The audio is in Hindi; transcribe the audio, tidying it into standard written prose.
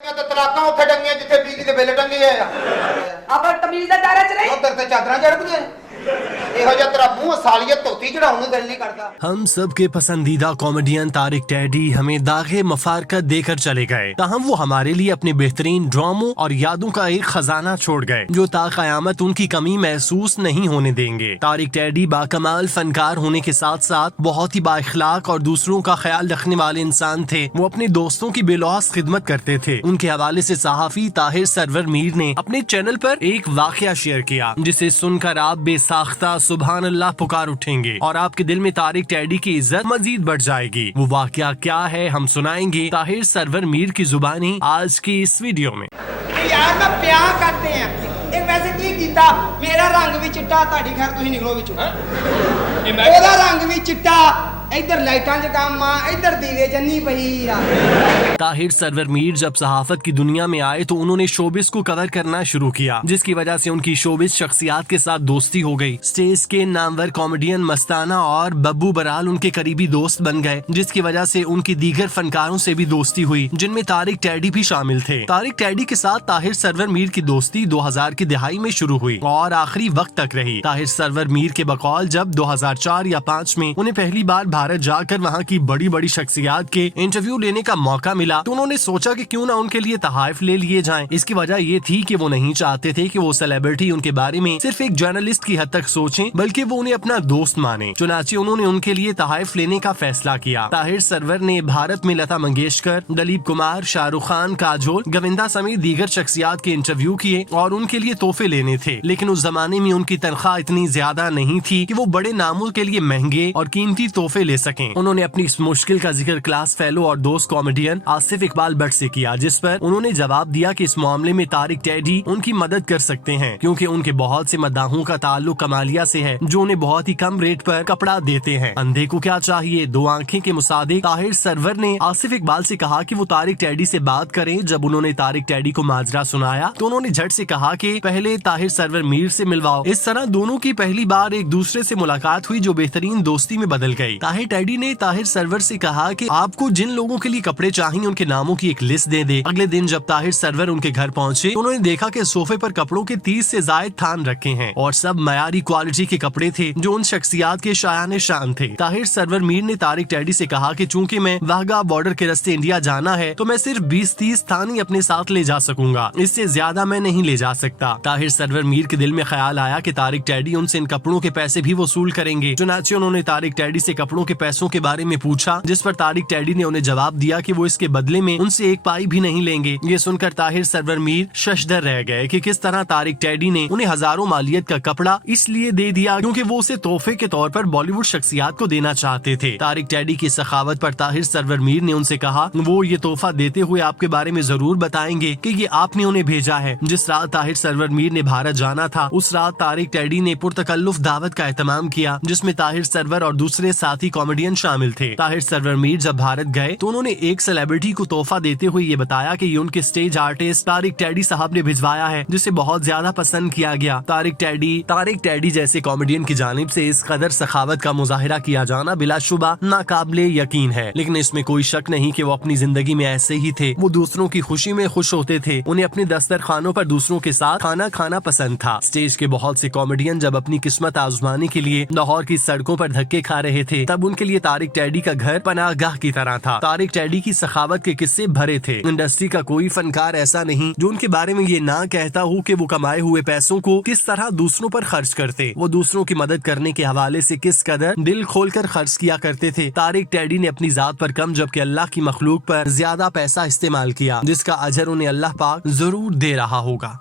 ਤੇ ਤਲਾਕਾਂ ਉੱਥੇ ਡੰਗੀਆਂ ਜਿੱਥੇ ਬਿਜਲੀ ਦੇ ਬਿੱਲ ਟੰਗੇ ਆ ਆਪਾਂ ਤਮੀਜ਼ ਦਾ ਦਾਇਰਾ ਚ ਨਹੀਂ ਉਧਰ ਤੇ ਚਾਦਰਾਂ ਚੜਦੀਆਂ ਇਹੋ ਜਿਹਾ ਤੇਰਾ ਮੂੰਹ ਸਾਲੀਅਤ ਧੋਤੀ ਚੜਾਉਣ ਨੂੰ ਦਿਲ ਨਹੀਂ करता। हम सब के पसंदीदा कॉमेडियन तारिक टैडी हमें दागे मफारकत देकर चले गए, ताहम वो हमारे लिए अपने बेहतरीन ड्रामों और यादों का एक खजाना छोड़ गए जो ताक़यामत उनकी कमी महसूस नहीं होने देंगे। तारिक टैडी बाकमाल फनकार होने के साथ साथ बहुत ही बाइखलाक और दूसरों का ख्याल रखने वाले इंसान थे। वो अपने दोस्तों की बेलौस खिदमत करते थे। उनके हवाले से सहाफी ताहिर सरवर मीर ने अपने चैनल पर एक वाकया शेयर किया जिसे सुनकर आप बेसाख्ता सुभान अल्लाह पुकार उठेंगे और आपके दिल में तारिक टैडी की इज्जत मजीद बढ़ जाएगी। वो वाकया क्या है हम सुनाएंगे ताहिर सरवर मीर की जुबानी आज की इस वीडियो में। यार ना प्यार करते हैं एक वैसे की कीता मेरा रंग भी चिट्टा ताड़ी खैर तुसी निकलो विचों ओदा रंग भी चिट्टा इधर लाइटां च काम आ इधर दीवे जन्नी पई आ। ताहिर सरवर मीर जब सहाफत की दुनिया में आए तो उन्होंने शोबिस को कवर करना शुरू किया जिसकी वजह से उनकी शोबिस शख्सियात के साथ दोस्ती हो गई। स्टेज के नामवर कॉमेडियन मस्ताना और बब्बू बराल उनके करीबी दोस्त बन गए जिसकी वजह से उनकी दीगर फनकारों से भी दोस्ती हुई जिनमें तारिक टैडी भी शामिल थे। तारिक टैडी के साथ ताहिर सरवर मीर की दोस्ती 2000 की दिहाई में शुरू हुई और आखिरी वक्त तक रही। ताहिर सरवर मीर के बकौल जब 2004 या 5 में उन्हें पहली बार भारत जाकर वहाँ की बड़ी बड़ी शख्सियात के इंटरव्यू लेने का मौका मिला तो उन्होंने सोचा कि क्यों ना उनके लिए तहाइफ ले लिए जाएं। इसकी वजह ये थी कि वो नहीं चाहते थे कि वो सेलिब्रिटी उनके बारे में सिर्फ एक जर्नलिस्ट की हद तक सोचें बल्कि वो उन्हें अपना दोस्त माने। चुनाचे उन्होंने उनके लिए तहाइफ लेने का फैसला किया। ताहिर सरवर ने भारत में लता मंगेशकर, दिलीप कुमार, शाहरुख खान, काजोल, गोविंदा समेत दीगर शख्सियात के इंटरव्यू किए और उनके लिए तोहफे लेने थे। लेकिन उस जमाने में उनकी तनख्वाह इतनी ज्यादा नहीं थी कि वो बड़े नामों के लिए महंगे और कीमती तोहफे ले सकें। उन्होंने अपनी इस मुश्किल का जिक्र क्लास फेलो और दोस्त कॉमेडियन आसिफ इकबाल भट्ट से किया जिस पर उन्होंने जवाब दिया कि इस मामले में तारिक टैडी उनकी मदद कर सकते हैं क्योंकि उनके बहुत से मद्दाहों का ताल्लुक कमालिया से है जो उन्हें बहुत ही कम रेट पर कपड़ा देते हैं। अंधे को क्या चाहिए दो आंखें के मुसादिक ताहिर सरवर ने आसिफ इकबाल से कहा कि वो तारिक टैडी से बात करें। जब उन्होंने तारिक टैडी को माजरा सुनाया तो उन्होंने झट से कहा कि पहले ताहिर सरवर मीर से मिलवाओ। इस तरह दोनों की पहली बार एक दूसरे से मुलाकात हुई जो बेहतरीन दोस्ती में बदल गई। ताहिर टैडी ने ताहिर सरवर से कहा कि आपको जिन लोगों के लिए कपड़े चाहिए उनके नामों की एक लिस्ट दे दे। अगले दिन जब ताहिर सरवर उनके घर पहुंचे तो उन्होंने देखा कि सोफे पर कपड़ों के 30 से ज्यादा थान रखे हैं और सब मयारी क्वालिटी के कपड़े थे जो उन शख्सियात के शायाने शान थे। ताहिर सरवर मीर ने तारिक टैडी से कहा कि चूंकि मैं वाघा बॉर्डर के रास्ते इंडिया जाना है तो मैं सिर्फ 20-30 थान ही अपने साथ ले जा सकूंगा, इससे ज्यादा मैं नहीं ले जा सकता। ताहिर सरवर मीर के दिल में ख्याल आया कि तारिक टैडी उनसे इन कपड़ों के पैसे भी वसूल करेंगे। चुनाचे उन्होंने तारिक टैडी से कपड़ों के पैसों के बारे में पूछा जिस पर तारिक टैडी ने उन्हें जवाब दिया कि वो इसके बदले में उनसे एक पाई भी नहीं लेंगे। ये सुनकर ताहिर सरवर मीर शशदर रह गए कि किस तरह तारिक टैडी ने उन्हें हजारों मालियत का कपड़ा इसलिए दे दिया क्योंकि वो उसे तोहफे के तौर पर बॉलीवुड शख्सियात को देना चाहते थे। तारिक टैडी की सखावत पर ताहिर सरवर मीर ने उनसे कहा वो ये तोहफा देते हुए आपके बारे में जरूर बताएंगे कि ये आपने उन्हें भेजा है। जिस रात ताहिर सरवर मीर ने भारत जाना था उस रात तारिक टैडी ने पुरतकल्लुफ दावत का एहतमाम किया जिसमें ताहिर सरवर और दूसरे साथी कॉमेडियन शामिल थे। ताहिर सरवर मीर जब भारत गए तो उन्होंने एक सेलिब्रिटी को तोहफा देते हुए ये बताया कि ये उनके स्टेज आर्टिस्ट तारिक टैडी साहब ने भिजवाया है जिसे बहुत ज्यादा पसंद किया गया। तारिक टैडी जैसे कॉमेडियन की जानिब से इस कदर सखावत का मुजाहिरा किया जाना बिलाशुबा नाकाबिले यकीन है, लेकिन इसमें कोई शक नहीं कि वो अपनी जिंदगी में ऐसे ही थे। वो दूसरों की खुशी में खुश होते थे। उन्हें अपने दस्तरखानों पर दूसरों के साथ खाना खाना पसंद था। स्टेज के बहुत से कॉमेडियन जब अपनी किस्मत आजमाने के लिए लाहौर की सड़कों पर धक्के खा रहे थे तब उनके लिए तारिक टैडी का घर पनाहगाह की तरह था। तारिक टैडी की सखावत के किस्से भरे थे। इंडस्ट्री का कोई फनकार ऐसा नहीं जो उनके बारे में ये ना कहता हो कि वो कमाए हुए पैसों को किस तरह दूसरों पर खर्च करते, वो दूसरों की मदद करने के हवाले से किस कदर दिल खोलकर खर्च किया करते थे। तारिक टैडी ने अपनी जात पर कम जबकि अल्लाह की मखलूक पर ज्यादा पैसा इस्तेमाल किया जिसका अजर उन्हें अल्लाह पाक जरूर दे रहा होगा।